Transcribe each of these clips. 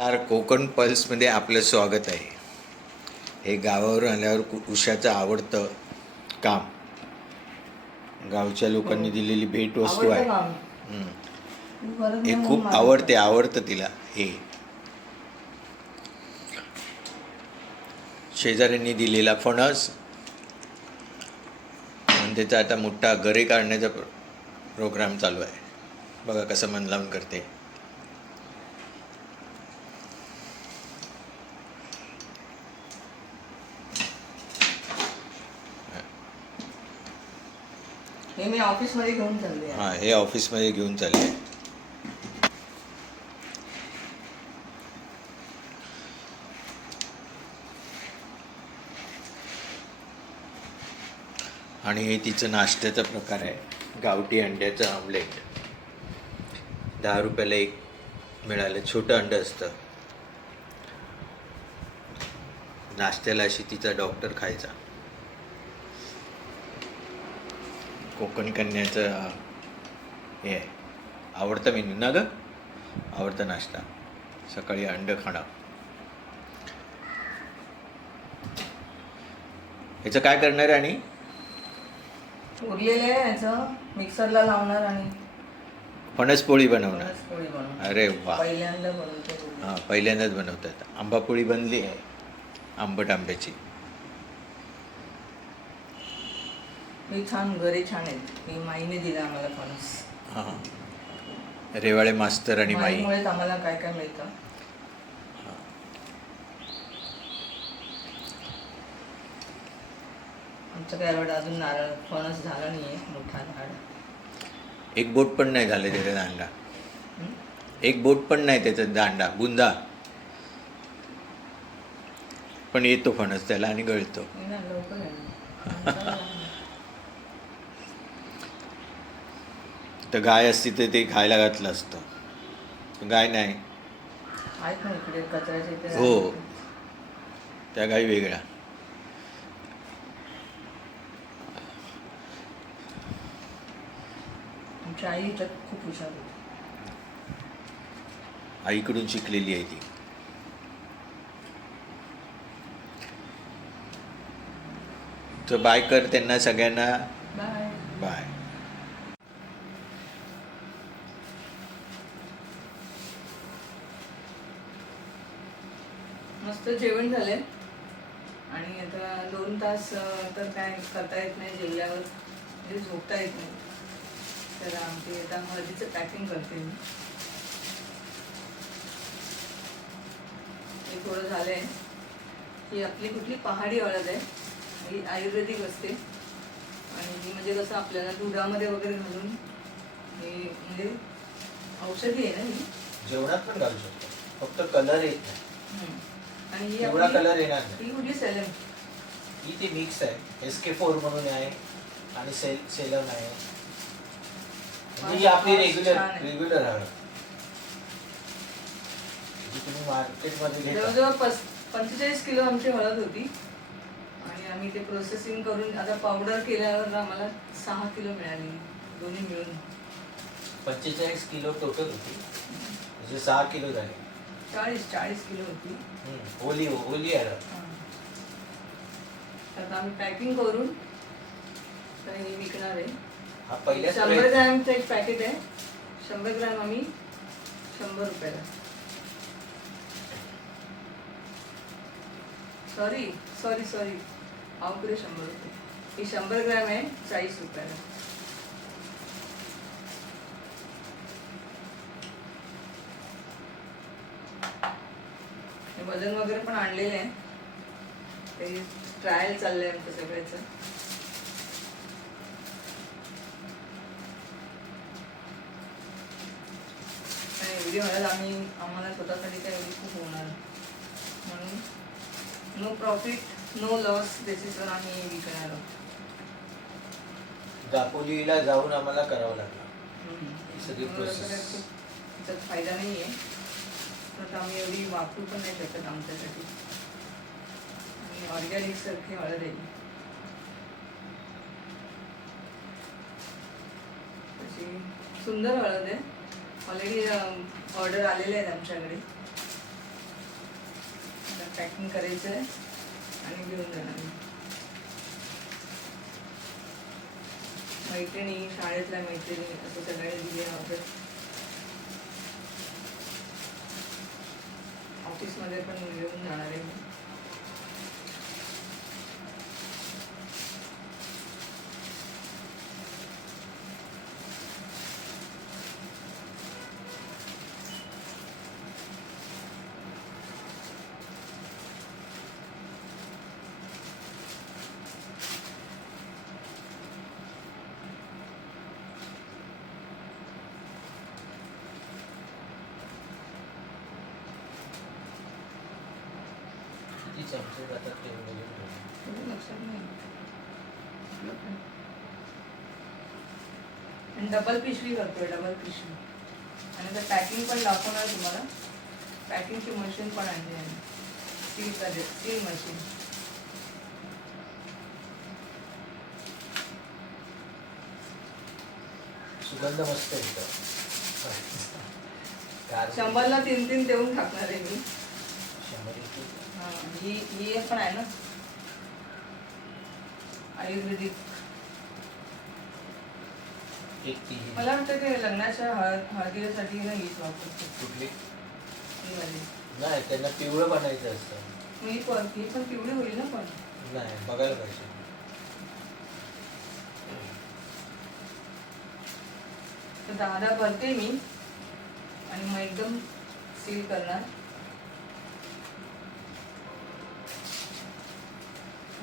नमस्कार कोकण पल्समध्ये आपलं स्वागत आहे. हे गावावर आल्यावर उषाचं आवडतं काम. गावच्या लोकांनी दिलेली भेटवस्तू आहे. हे खूप आवडते आवडतं तिला. हे. शेजाऱ्यांनी दिलेला फणस. आणि त्याचा आता मोठा गरे काढण्याचा प्र- प्रोग्राम चालू आहे. बघा कसं मन लावून करते. हे मी ऑफिसमध्ये घेऊन चालले हां हे ऑफिसमध्ये घेऊन चालले आणि हे तिचं नाश्त्याचा प्रकार आहे. गावठी अंड्याचं आमलेट दहा रुपयाला एक मिळालं. छोटं अंडं असतं. नाश्त्याला अशी तिचा डॉक्टर खायचा. कोकण कन्याचं हे आवडतं मेन्यू ना ग? आवडता नाश्ता. सकाळी अंड खाणं. ह्याचं काय करणार आहे आणि? उरलेलं आहे याचं. मिक्सरला लावणार आणि फणस पोळी बनवणार. पोळी अरे वा. पहिल्यांदा बनवतो हां पहिल्यांदाच बनवतात. आंबा पोळी बनली आहे. आंबट आंब्याची. हे छान घरे छान आहेत. हे माईने दिलं आम्हाला फणस हां रेवाळे मास्तर आणि माई. माईमुळेच आम्हाला काय काय मिळतं? आमचं काय एवढं अजून नारळ फणस झाला नाहीये मोठा झाड. एक बोट पण नाही झालं त्याचा दांडा? एक बोट पण नाही त्याचा दांडा बुंदा. पण येतो फणस त्याला आणि गळतो. लवकर आहे ना. तर गाय असती तर ते खायला घातलं असतं. गाय नाही. हो. त्या गाई वेगळ्या. आमची आई याच्यात खूप हुशार होती. आईकडून शिकलेली आहे ती. तर बाय कर त्यांना सगळ्यांना. बाय. बाय. मस्त जेवण झालंय. आणि आता दोन तास तर काय करता येत नाही जेवल्यावर म्हणजे झोपता येत नाही. तर आमची आता हळदीचं पॅकिंग करते मी. हे थोडं झालंय. ही आपली कुठली पहाडी हळद आहे. ही आयुर्वेदिक असते. आणि ही म्हणजे कसं आपल्याला दुधामध्ये वगैरे घालून हे म्हणजे औषधी आहे ना ही. जेवणात पण घालू शकतो. फक्त कलर येत नाही. आणि ही एवढा आपली- कलर येणार नाही. ही कुठली सेलम ही ती मिक्स आहे. एस के फोर म्हणून आहे आणि सेल सेलम आहे. म्हणजे ही आपली छान रेग्युलर आहे. रेग्युलर हळद जी तुम्ही मार्केटमध्ये घेता. जवळजवळ पस पंचेचाळीस किलो आमची हळद होती. आणि आम्ही ते प्रोसेसिंग करून आता पावडर केल्यावर आम्हाला सहा किलो मिळाली. दोन्ही मिळून. पंचेचाळीस किलो टोटल होती. म्हणजे सहा किलो झाले. चाळीस चाळीस किलो होती. ओली ओली हळद हा. आता आम्ही पॅकिंग करून तर हे विकणार आहे. हा पहिल्याच शंभर प्रयत्न- ग्रॅमचं एक पॅकेट आहे. शंभर ग्रॅम आम्ही शंभर रुपयाला. सॉरी सॉरी सॉरी पावपुरे शंभर रुपये. ही शंभर ग्रॅम आहे चाळीस रुपयाला. वजन वगैरे पण आणलेलं आहे. ते ट्रायल चाललंय आमचं सगळ्याचं. एवढी हळद आम्ही आम्हाला स्वतःसाठी काय एवढी खूप होणार. म्हणून नो प्रॉफिट नो लॉस बेसिसवर आम्ही विकणार आहोत. दापोलीला जाऊन आम्हाला करावं लागलं सगळी खूप त्याच्यात फायदा नाही आहे तर आम्ही एवढी वापरू पण नाही शकत आमच्यासाठी. आणि ऑर्गॅनिक सारखी हळद आहे. तशी सुंदर हळद आहे. ऑलरेडी ऑर्डर आलेले आहेत आमच्याकडे. पॅकिंग करायचं आहे आणि घेऊन जाणार मैत्रिणी शाळेतल्या मैत्रिणी असं सगळ्यांनी दिली ऑर्डर ऑफिसमध्ये पण येऊन जाणार आहे जातात ते लक्षात नाही आणि डबल पिशवी करतोय डबल पिशवी. आणि तर पॅकिंग पण दाखवणार तुम्हाला. पॅकिंगची मशीन पण आणली आहे. स्टील मध्ये स्टील मशीन सुगंध मस्त येतो शंभरला तीन तीन देऊन टाकणार आहे मी. हा, पण आहे ना? आयुर्वेदिक. मला वाटतं ते लग्नाच्या हळद हळदीसाठी ना हीच वापरतो. कुठली. नाही त्यांना पिवळं बनायचं असतं. मी पण ही पण पिवळी होईल ना पण. नाही बघायला पाहिजे. तर दहा भरते मी आणि मग एकदम सील करणार.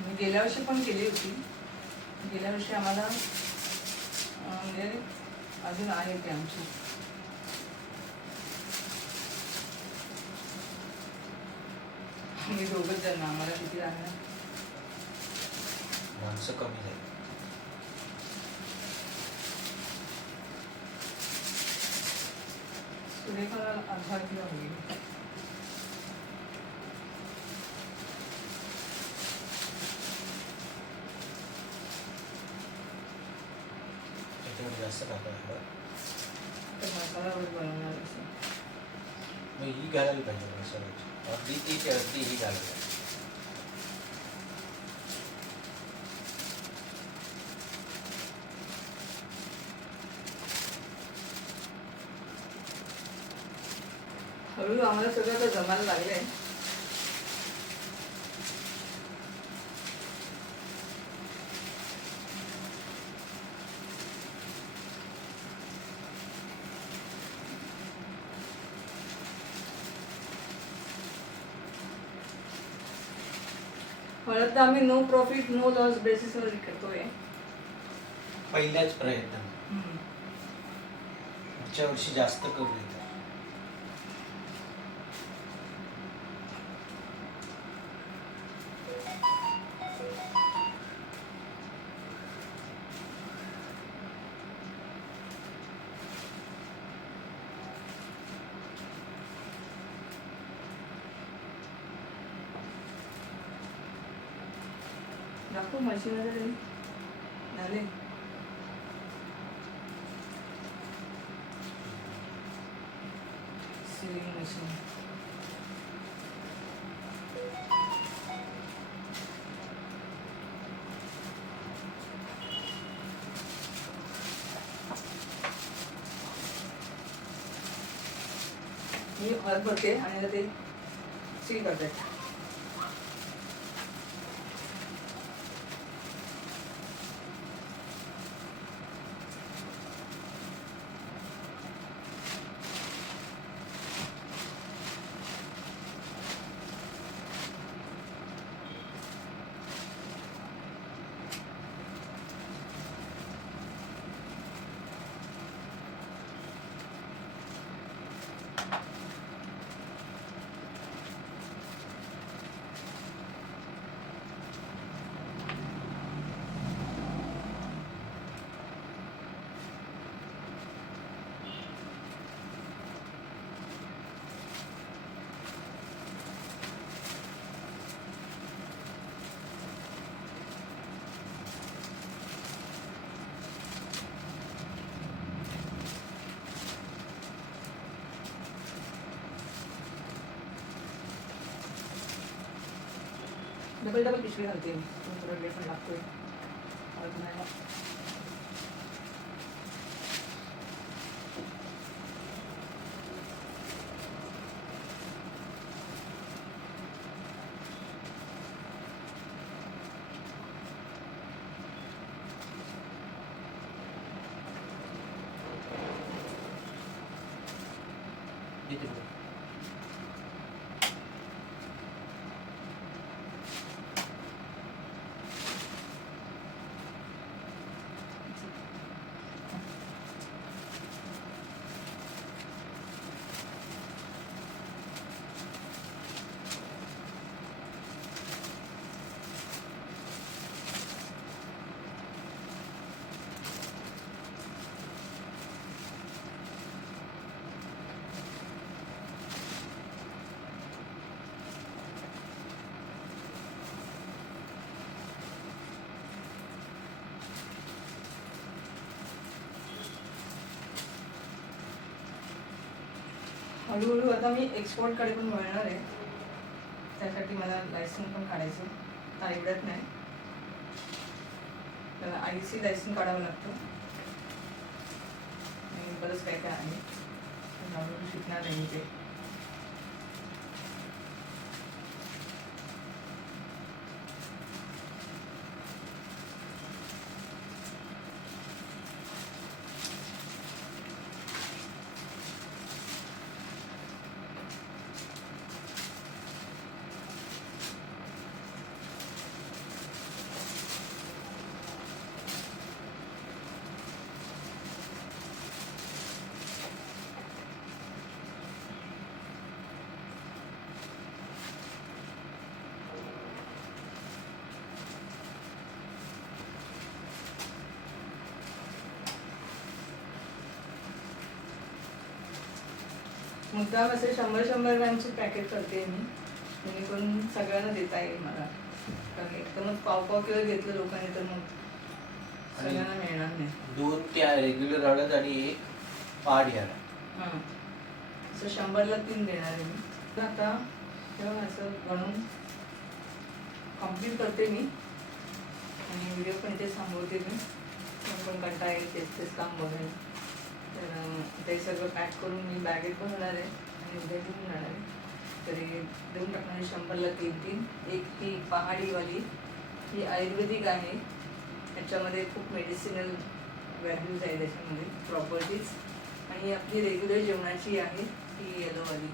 मी गेल्या वर्षी पण केली होती. गेल्या वर्षी आम्हाला अं, म्हणजे अजून आहे ते आमची. आम्ही दोघच जण आम्हाला किती लागणार? माणसं कमी झाली सुरेखाला अर्धा किलो होईल तर मसाला बनवणार असं मग ही घालायला पाहिजे मसाल्याची अगदी ती अगदी ही घालायला पाहिजे. हळूहळू आम्हाला सगळं आता जमायला लागलंय हळद तर आम्ही नो प्रॉफिट नो लॉस बेसिसवर विकतोय. पहिल्याच प्रयत्न. हम्म. पुढच्या वर्षी जास्त करू येतात दाखव मशीन वगैरे झाले सिलिंग मशीन मी हळद भरते आणि ते सील करते डबल डबल पिशवी घालते मी पण थोडा वेळ पण लागतोय Thank you बघ. हळूहळू आता मी एक्सपोर्टकडे पण वळणार आहे. त्यासाठी मला लायसन पण काढायचं आता नाही. त्याला आय सी लायसन काढावं लागतं. आणि बरंच काय काय आहे. पण हळूहळू शिकणार आहे मी ते. मुद्दाम असे शंभर शंभर ग्रॅमचे पॅकेट करते मी. जेणेकरून सगळ्यांना देता येईल मला. कारण एकदमच पाव पाव किलो घेतलं लोकांनी तर मग सगळ्यांना मिळणार नाही. दोन त्या रेग्युलर हळद आणि एक पहाडी हळद हां. असं शंभरला तीन देणार आहे मी. तर आता तेव्हा असं बनवून कंप्लीट करते मी. आणि व्हिडिओ पण इथे थांबवते मी. मग पण कंटाळा येईल तेच तेच काम बघेल तर ते सगळं पॅक करून मी बॅगेत पण होणार आहे आणि उद्या घेऊन जाणार आहे. तरी देऊन टाकणार आहे शंभरला तीन तीन. एक ती पहाडीवाली ही आयुर्वेदिक आहे. त्याच्यामध्ये खूप मेडिसिनल व्हॅल्यूज आहे त्याच्यामध्ये प्रॉपर्टीज आणि आपली रेग्युलर जेवणाची आहे ती येलोवाली